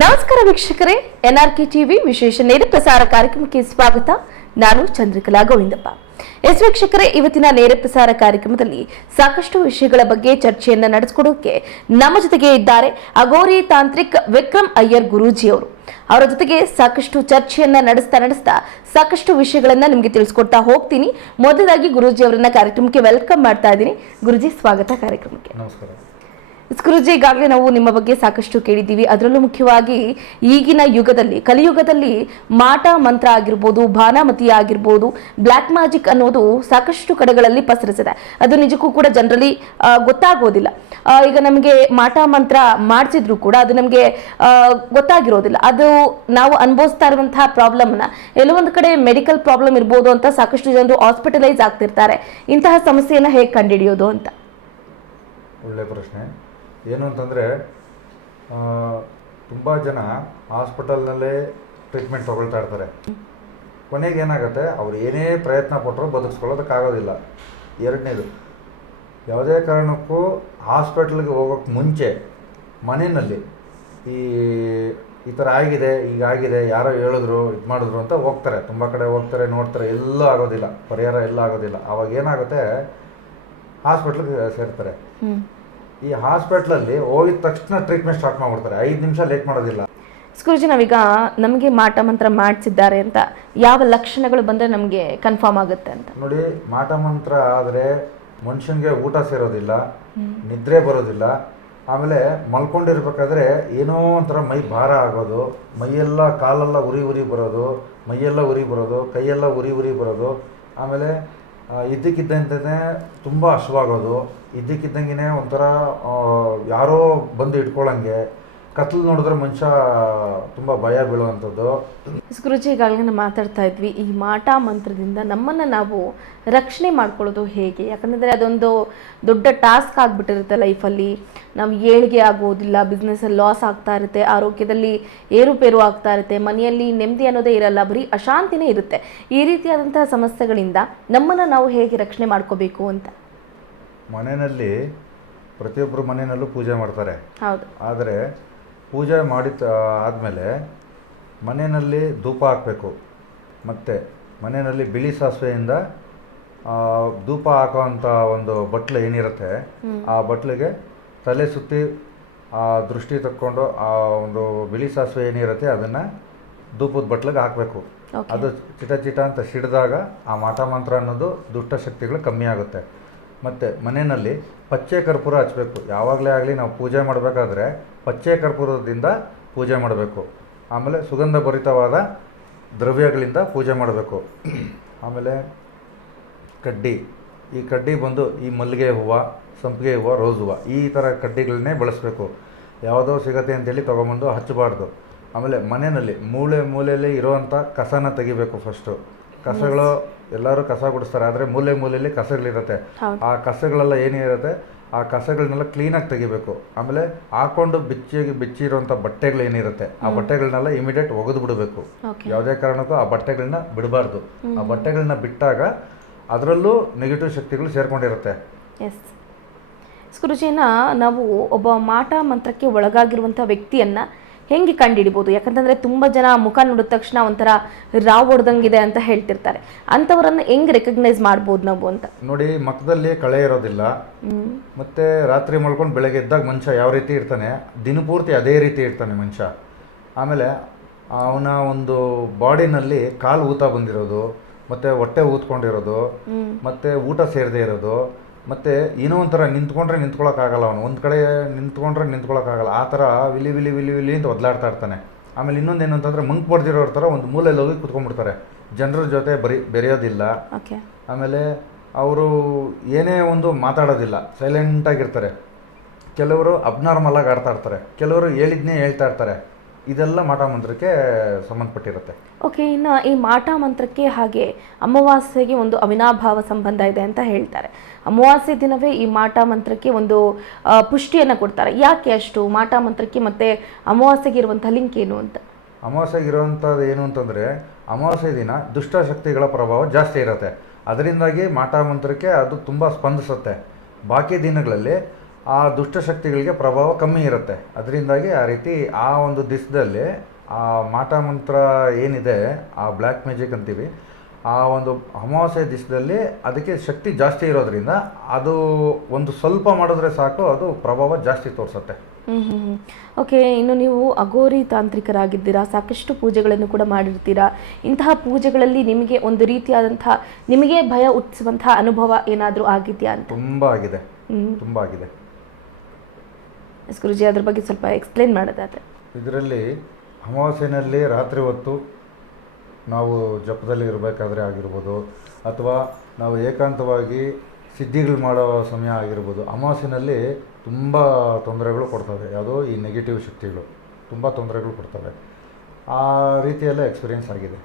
ನಮಸ್ಕಾರ ವೀಕ್ಷಕರೇ, ಎನ್ಆರ್ಕೆ ಟಿವಿ ವಿಶೇಷ ನೇರ ಪ್ರಸಾರ ಕಾರ್ಯಕ್ರಮಕ್ಕೆ ಸ್ವಾಗತ. ನಾನು ಚಂದ್ರಕಲಾ ಗೋವಿಂದಪ್ಪ. ವೀಕ್ಷಕರೇ, ಇವತ್ತಿನ ನೇರ ಪ್ರಸಾರ ಕಾರ್ಯಕ್ರಮದಲ್ಲಿ ಸಾಕಷ್ಟು ವಿಷಯಗಳ ಬಗ್ಗೆ ಚರ್ಚೆಯನ್ನ ನಡೆಸಿಕೊಡೋಕೆ ನಮ್ಮ ಜೊತೆಗೆ ಇದ್ದಾರೆ ಅಗೋರಿ ತಾಂತ್ರಿಕ್ ವಿಕ್ರಮ್ ಅಯ್ಯರ್ ಗುರೂಜಿ ಅವರು. ಅವರ ಜೊತೆಗೆ ಸಾಕಷ್ಟು ಚರ್ಚೆಯನ್ನ ನಡೆಸ್ತಾ ಸಾಕಷ್ಟು ವಿಷಯಗಳನ್ನ ನಿಮಗೆ ತಿಳಿಸ್ಕೊಡ್ತಾ ಹೋಗ್ತೀನಿ. ಮೊದಲಾಗಿ ಗುರೂಜಿ ಅವರನ್ನ ಕಾರ್ಯಕ್ರಮಕ್ಕೆ ವೆಲ್ಕಮ್ ಮಾಡ್ತಾ ಇದ್ದೀನಿ. ಗುರೂಜಿ, ಸ್ವಾಗತ ಕಾರ್ಯಕ್ರಮಕ್ಕೆ. ನಮಸ್ಕಾರ ಗುರೂಜಿ, ಈಗಾಗಲೇ ನಾವು ನಿಮ್ಮ ಬಗ್ಗೆ ಸಾಕಷ್ಟು ಕೇಳಿದ್ದೀವಿ. ಅದರಲ್ಲೂ ಮುಖ್ಯವಾಗಿ ಈಗಿನ ಯುಗದಲ್ಲಿ, ಕಲಿಯುಗದಲ್ಲಿ ಮಾಟ ಮಂತ್ರ ಆಗಿರ್ಬೋದು, ಭಾನಾಮತಿ ಆಗಿರ್ಬೋದು, ಬ್ಲ್ಯಾಕ್ ಮ್ಯಾಜಿಕ್ ಅನ್ನೋದು ಸಾಕಷ್ಟು ಕಡೆಗಳಲ್ಲಿ ಪಸರಿಸಿದೆ. ಅದು ನಿಜಕ್ಕೂ ಕೂಡ ಜನರಲಿ ಗೊತ್ತಾಗೋದಿಲ್ಲ. ಈಗ ನಮಗೆ ಮಾಟ ಮಂತ್ರ ಮಾಡಿಸಿದ್ರು ಕೂಡ ಅದು ನಮಗೆ ಗೊತ್ತಾಗಿರೋದಿಲ್ಲ. ಅದು ನಾವು ಅನುಭವಿಸ್ತಾ ಇರುವಂತಹ ಪ್ರಾಬ್ಲಮ್ನ ಎಲ್ಲೋ ಒಂದು ಕಡೆ ಮೆಡಿಕಲ್ ಪ್ರಾಬ್ಲಮ್ ಇರ್ಬೋದು ಅಂತ ಸಾಕಷ್ಟು ಜನರು ಹಾಸ್ಪಿಟಲೈಸ್ ಆಗ್ತಿರ್ತಾರೆ. ಇಂತಹ ಸಮಸ್ಯೆಯನ್ನು ಹೇಗೆ ಕಂಡುಹಿಡಿಯೋದು ಅಂತ? ಒಳ್ಳೆ ಪ್ರಶ್ನೆ. ಏನು ಅಂತಂದರೆ, ತುಂಬ ಜನ ಹಾಸ್ಪಿಟಲ್ನಲ್ಲೇ ಟ್ರೀಟ್ಮೆಂಟ್ ತೊಗೊಳ್ತಾ ಇರ್ತಾರೆ. ಕೊನೆಗೆ ಏನಾಗುತ್ತೆ, ಅವ್ರು ಏನೇ ಪ್ರಯತ್ನ ಪಟ್ಟರು ಬದುಕಿಸ್ಕೊಳ್ಳೋದಕ್ಕಾಗೋದಿಲ್ಲ. ಎರಡನೇದು, ಯಾವುದೇ ಕಾರಣಕ್ಕೂ ಹಾಸ್ಪಿಟಲ್ಗೆ ಹೋಗೋಕ್ಕೆ ಮುಂಚೆ ಮನೆಯಲ್ಲಿ ಈ ಥರ ಆಗಿದೆ, ಈಗಾಗಿದೆ, ಯಾರೋ ಹೇಳಿದ್ರು, ಇದು ಮಾಡಿದ್ರು ಅಂತ ಹೋಗ್ತಾರೆ. ತುಂಬ ಕಡೆ ಹೋಗ್ತಾರೆ, ನೋಡ್ತಾರೆ, ಎಲ್ಲೂ ಆಗೋದಿಲ್ಲ, ಪರಿಹಾರ ಎಲ್ಲ ಆಗೋದಿಲ್ಲ. ಆವಾಗ ಏನಾಗುತ್ತೆ, ಹಾಸ್ಪಿಟ್ಲಿಗೆ ಸೇರ್ತಾರೆ. ಈ ಹಾಸ್ಪಿಟ್ಲಲ್ಲಿ ಹೋಗಿದ ತಕ್ಷಣ ಟ್ರೀಟ್ಮೆಂಟ್ ಸ್ಟಾರ್ಟ್ ಮಾಡಿಬಿಡ್ತಾರೆ. 5 ನಿಮಿಷ ಲೇಟ್ ಮಾಡೋದಿಲ್ಲ. ಗುರೂಜಿ, ನಾವೀಗ ನಮಗೆ ಮಾಟ ಮಂತ್ರ ಮಾಡಿಸಿದ್ದಾರೆ ಅಂತ ಯಾವ ಲಕ್ಷಣಗಳು ಬಂದರೆ ನಮಗೆ ಕನ್ಫರ್ಮ್ ಆಗುತ್ತೆ ಅಂತ? ನೋಡಿ, ಮಾಟ ಮಂತ್ರ ಆದರೆ ಮನುಷ್ಯನಿಗೆ ಊಟ ಸೇರೋದಿಲ್ಲ, ನಿದ್ರೆ ಬರೋದಿಲ್ಲ. ಆಮೇಲೆ ಮಲ್ಕೊಂಡಿರ್ಬೇಕಾದ್ರೆ ಏನೋ ಒಂಥರ ಮೈ ಭಾರ ಆಗೋದು, ಮೈಯೆಲ್ಲ ಕಾಲೆಲ್ಲ ಉರಿ ಬರೋದು, ಮೈಯೆಲ್ಲ ಉರಿ ಬರೋದು, ಕೈಯೆಲ್ಲ ಉರಿ ಬರೋದು. ಆಮೇಲೆ ಇದ್ದಕ್ಕಿದ್ದಂತೆ ತುಂಬ ಹಶ್ವಾಗೋದು, ಇದ್ದಕ್ಕಿದ್ದಂಗೆ ಒಂಥರ ಯಾರೋ ಬಂದು ಇಟ್ಕೊಳ್ಳಂಗೆ, ಕತ್ಲು ನೋಡಿದ್ರೆ ಮನುಷ್ಯ ತುಂಬ ಭಯ ಬೀಳುವಂಥದ್ದು. ಗುರೂಜಿ, ಈಗಾಗಲೇ ನಾವು ಮಾತಾಡ್ತಾ ಇದ್ವಿ, ಈ ಮಾಟ ಮಂತ್ರದಿಂದ ನಮ್ಮನ್ನು ನಾವು ರಕ್ಷಣೆ ಮಾಡ್ಕೊಳ್ಳೋದು ಹೇಗೆ? ಯಾಕಂದರೆ ಅದೊಂದು ದೊಡ್ಡ ಟಾಸ್ಕ್ ಆಗಿಬಿಟ್ಟಿರುತ್ತೆ ಲೈಫಲ್ಲಿ. ನಾವು ಏಳಿಗೆ ಆಗೋದಿಲ್ಲ, ಬಿಸ್ನೆಸ್ಸಲ್ಲಿ ಲಾಸ್ ಆಗ್ತಾ ಇರುತ್ತೆ, ಆರೋಗ್ಯದಲ್ಲಿ ಏರುಪೇರು ಆಗ್ತಾ ಇರುತ್ತೆ, ಮನೆಯಲ್ಲಿ ನೆಮ್ಮದಿ ಅನ್ನೋದೇ ಇರಲ್ಲ, ಬರೀ ಅಶಾಂತಿನೇ ಇರುತ್ತೆ. ಈ ರೀತಿಯಾದಂತಹ ಸಮಸ್ಯೆಗಳಿಂದ ನಮ್ಮನ್ನು ನಾವು ಹೇಗೆ ರಕ್ಷಣೆ ಮಾಡ್ಕೋಬೇಕು ಅಂತ? ಮನೆಯಲ್ಲಿ ಪ್ರತಿಯೊಬ್ಬರು ಮನೆಯಲ್ಲೂ ಪೂಜೆ ಮಾಡ್ತಾರೆ. ಹೌದು. ಆದರೆ ಪೂಜೆ ಆದಮೇಲೆ ಮನೆಯಲ್ಲಿ ಧೂಪ ಹಾಕಬೇಕು. ಮತ್ತು ಮನೆಯಲ್ಲಿ ಬಿಳಿ ಸಾಸಿವೆಯಿಂದ ಧೂಪ ಹಾಕೋವಂಥ ಒಂದು ಬಟ್ಲು ಏನಿರುತ್ತೆ, ಆ ಬಟ್ಲಿಗೆ ತಲೆ ಸುತ್ತಿ ಆ ದೃಷ್ಟಿ ತಕ್ಕೊಂಡು ಆ ಒಂದು ಬಿಳಿ ಸಾಸಿವೆ ಏನಿರುತ್ತೆ ಅದನ್ನು ಧೂಪದ ಬಟ್ಲಿಗೆ ಹಾಕಬೇಕು. ಅದು ಚಿಟ ಅಂತ ಸಿಡಿದಾಗ ಆ ಮಾಟ ಮಂತ್ರ ಅನ್ನೋದು ದುಷ್ಟಶಕ್ತಿಗಳು ಕಮ್ಮಿ ಆಗುತ್ತೆ. ಮತ್ತು ಮನೆಯಲ್ಲಿ ಪಚ್ಚೆ ಕರ್ಪೂರ ಹಚ್ಚಬೇಕು. ಯಾವಾಗಲೇ ಆಗಲಿ ನಾವು ಪೂಜೆ ಮಾಡಬೇಕಾದ್ರೆ ಪಚ್ಚೆ ಕರ್ಪೂರದಿಂದ ಪೂಜೆ ಮಾಡಬೇಕು. ಆಮೇಲೆ ಸುಗಂಧ ಭರಿತವಾದ ದ್ರವ್ಯಗಳಿಂದ ಪೂಜೆ ಮಾಡಬೇಕು. ಆಮೇಲೆ ಈ ಕಡ್ಡಿ ಬಂದು ಈ ಮಲ್ಲಿಗೆ ಹೂವು, ಸಂಪಿಗೆ ಹೂವು, ರೋಸ್ ಹೂವು, ಈ ಥರ ಕಡ್ಡಿಗಳನ್ನೇ ಬಳಸಬೇಕು. ಯಾವುದೋ ಸಿಗತ್ತೆ ಅಂತೇಳಿ ತೊಗೊಂಬಂದು ಹಚ್ಚಬಾರ್ದು. ಆಮೇಲೆ ಮನೆಯಲ್ಲಿ ಮೂಲೆಯಲ್ಲಿ ಇರೋವಂಥ ಕಸನ ತೆಗಿಬೇಕು. ಫಸ್ಟು ಕಸಗಳು ಎಲ್ಲರೂ ಕಸ ಗುಡಿಸ್ತಾರೆ, ಆದರೆ ಮೂಲೆಯಲ್ಲಿ ಕಸಗಳಿರುತ್ತೆ. ಆ ಕಸಗಳೆಲ್ಲ ಏನಿರುತ್ತೆ ಆ ಕಸಗಳನ್ನೆಲ್ಲ ಕ್ಲೀನಾಗಿ ತೆಗಿಬೇಕು. ಆಮೇಲೆ ಹಾಕೊಂಡು ಬಿಚ್ಚಿರುವಂಥ ಬಟ್ಟೆಗಳೇನಿರುತ್ತೆ ಆ ಬಟ್ಟೆಗಳನ್ನೆಲ್ಲ ಇಮಿಡಿಯೇಟ್ ಒಗೆದು ಬಿಡಬೇಕು. ಯಾವುದೇ ಕಾರಣಕ್ಕೂ ಆ ಬಟ್ಟೆಗಳನ್ನ ಬಿಡಬಾರ್ದು. ಆ ಬಟ್ಟೆಗಳನ್ನ ಬಿಟ್ಟಾಗ ಅದರಲ್ಲೂ ನೆಗೆಟಿವ್ ಶಕ್ತಿಗಳು ಸೇರ್ಕೊಂಡಿರುತ್ತೆ. ಎಸ್ ಗುರೂಜಿನ, ನಾವು ಒಬ್ಬ ಮಾಟ ಮಂತ್ರಕ್ಕೆ ಒಳಗಾಗಿರುವಂಥ ವ್ಯಕ್ತಿಯನ್ನು ಹೆಂಗೆ ಕಂಡುಹಿಡಿಬೋದು? ಯಾಕಂತಂದರೆ ತುಂಬ ಜನ ಮುಖ ನೋಡಿದ ತಕ್ಷಣ ಒಂಥರ ರಾವ್ ಹೊಡೆದಂಗಿದೆ ಅಂತ ಹೇಳ್ತಿರ್ತಾರೆ. ಅಂಥವ್ರನ್ನು ಹೆಂಗೆ ರೆಕಗ್ನೈಸ್ ಮಾಡ್ಬೋದು ನಾವು ಅಂತ? ನೋಡಿ, ಮುಖದಲ್ಲಿ ಕಳೆ ಇರೋದಿಲ್ಲ. ಮತ್ತು ರಾತ್ರಿ ಮಲ್ಕೊಂಡು ಬೆಳಗ್ಗೆ ಎದ್ದಾಗ ಮನುಷ್ಯ ಯಾವ ರೀತಿ ಇರ್ತಾನೆ, ದಿನಪೂರ್ತಿ ಅದೇ ರೀತಿ ಇರ್ತಾನೆ ಮನುಷ್ಯ. ಆಮೇಲೆ ಅವನ ಒಂದು ಬಾಡಿನಲ್ಲಿ ಕಾಲು ಊತ ಬಂದಿರೋದು, ಮತ್ತು ಹೊಟ್ಟೆ ಊದ್ಕೊಂಡಿರೋದು, ಮತ್ತು ಊಟ ಸೇರದೇ ಇರೋದು, ಮತ್ತು ಏನೋ ಒಂಥರ ನಿಂತ್ಕೊಳಕ್ಕಾಗಲ್ಲ. ಅವನು ಒಂದು ಕಡೆ ನಿಂತ್ಕೊಳಕ್ಕಾಗಲ್ಲ. ಆ ಥರ ವಿಲಿ ಅಂತ ಒದ್ಲಾಡ್ತಾ ಇರ್ತಾನೆ. ಆಮೇಲೆ ಇನ್ನೊಂದೇನು ಅಂತಂದರೆ ಮಂಕ್ ಬಡ್ದಿರೋರ ಥರ ಒಂದು ಮೂಲೆಯಲ್ಲಿ ಹೋಗಿ ಕುತ್ಕೊಂಡ್ಬಿಡ್ತಾರೆ. ಜನರ ಜೊತೆ ಬೆರೆಯೋದಿಲ್ಲ. ಆಮೇಲೆ ಅವರು ಏನೇ ಒಂದು ಮಾತಾಡೋದಿಲ್ಲ, ಸೈಲೆಂಟಾಗಿರ್ತಾರೆ. ಕೆಲವರು ಅಬ್ನಾರ್ಮಲಾಗಿ ಆಡ್ತಾ ಇರ್ತಾರೆ, ಕೆಲವರು ಹೇಳಿದ್ನೇ ಹೇಳ್ತಾ ಇರ್ತಾರೆ. ಇದೆಲ್ಲ ಮಾಟ ಮಂತ್ರಕ್ಕೆ ಸಂಬಂಧಪಟ್ಟಿರುತ್ತೆ. ಓಕೆ, ಇನ್ನು ಈ ಮಾಟ ಮಂತ್ರಕ್ಕೆ ಹಾಗೆ ಅಮಾವಾಸ್ಯೆಗೆ ಒಂದು ಅವಿನಾಭಾವ ಸಂಬಂಧ ಇದೆ ಅಂತ ಹೇಳ್ತಾರೆ. ಅಮಾವಾಸ್ಯೆ ದಿನವೇ ಈ ಮಾಟ ಮಂತ್ರಕ್ಕೆ ಒಂದು ಪುಷ್ಟಿಯನ್ನು ಕೊಡ್ತಾರೆ. ಯಾಕೆ ಅಷ್ಟು ಮಾಟ ಮಂತ್ರಕ್ಕೆ ಮತ್ತು ಅಮಾವಾಸ್ಯೆಗೆ ಇರುವಂಥ ಲಿಂಕ್ ಏನು ಅಂತ? ಅಮಾವಾಸ್ಯೆಗೆ ಇರುವಂಥದ್ದು ಏನು ಅಂತಂದರೆ, ಅಮಾವಾಸ್ಯೆ ದಿನ ದುಷ್ಟಶಕ್ತಿಗಳ ಪ್ರಭಾವ ಜಾಸ್ತಿ ಇರುತ್ತೆ. ಅದರಿಂದಾಗಿ ಮಾಟ ಮಂತ್ರಕ್ಕೆ ಅದು ತುಂಬ ಸ್ಪಂದಿಸುತ್ತೆ. ಬಾಕಿ ದಿನಗಳಲ್ಲಿ ಆ ದುಷ್ಟಶಕ್ತಿಗಳಿಗೆ ಪ್ರಭಾವ ಕಮ್ಮಿ ಇರುತ್ತೆ. ಅದರಿಂದಾಗಿ ಆ ರೀತಿ ಆ ಒಂದು ದಿವಸದಲ್ಲಿ ಆ ಮಾಟ ಮಂತ್ರ ಏನಿದೆ, ಆ ಬ್ಲ್ಯಾಕ್ ಮ್ಯಾಜಿಕ್ ಅಂತೀವಿ, ಆ ಒಂದು ಅಮಾವಾಸ್ಯೆ ದಿವಸದಲ್ಲಿ ಅದಕ್ಕೆ ಶಕ್ತಿ ಜಾಸ್ತಿ ಇರೋದ್ರಿಂದ ಅದು ಒಂದು ಸ್ವಲ್ಪ ಮಾಡಿದ್ರೆ ಸಾಕು, ಅದು ಪ್ರಭಾವ ಜಾಸ್ತಿ ತೋರಿಸುತ್ತೆ. ಓಕೆ, ಇನ್ನು ನೀವು ಅಘೋರಿ ತಾಂತ್ರಿಕರಾಗಿದ್ದೀರಾ, ಸಾಕಷ್ಟು ಪೂಜೆಗಳನ್ನು ಕೂಡ ಮಾಡಿರ್ತೀರಾ. ಇಂತಹ ಪೂಜೆಗಳಲ್ಲಿ ನಿಮಗೆ ಒಂದು ರೀತಿಯಾದಂತಹ ನಿಮಗೆ ಭಯ ಹುಟ್ಟಿಸುವಂತಹ ಅನುಭವ ಏನಾದರೂ ಆಗಿದೆಯಾ ಅಂತ? ತುಂಬ ಆಗಿದೆ, ತುಂಬ ಆಗಿದೆ. ಎಸ್ ಗುರುಜಿ, ಅದ್ರ ಬಗ್ಗೆ ಸ್ವಲ್ಪ ಎಕ್ಸ್ಪ್ಲೇನ್ ಮಾಡೋದಾದ್ರೆ. ಇದರಲ್ಲಿ ಅಮಾವಾಸ್ಯೆಯಲ್ಲಿ ರಾತ್ರಿ ಹೊತ್ತು ನಾವು ಜಪದಲ್ಲಿ ಇರಬೇಕಾದ್ರೆ ಆಗಿರ್ಬೋದು, ಅಥವಾ ನಾವು ಏಕಾಂತವಾಗಿ ಸಿದ್ಧಿಗಳು ಮಾಡೋ ಸಮಯ ಆಗಿರ್ಬೋದು, ಅಮಾವಾಸ್ಯೆಯಲ್ಲಿ ತುಂಬ ತೊಂದರೆಗಳು ಕೊಡ್ತವೆ. ಯಾವುದೋ ಈ ನೆಗೆಟಿವ್ ಶಕ್ತಿಗಳು ತುಂಬ ತೊಂದರೆಗಳು ಕೊಡ್ತವೆ. ಆ ರೀತಿಯೆಲ್ಲ ಎಕ್ಸ್ಪೀರಿಯೆನ್ಸ್ ಆಗಿದೆ.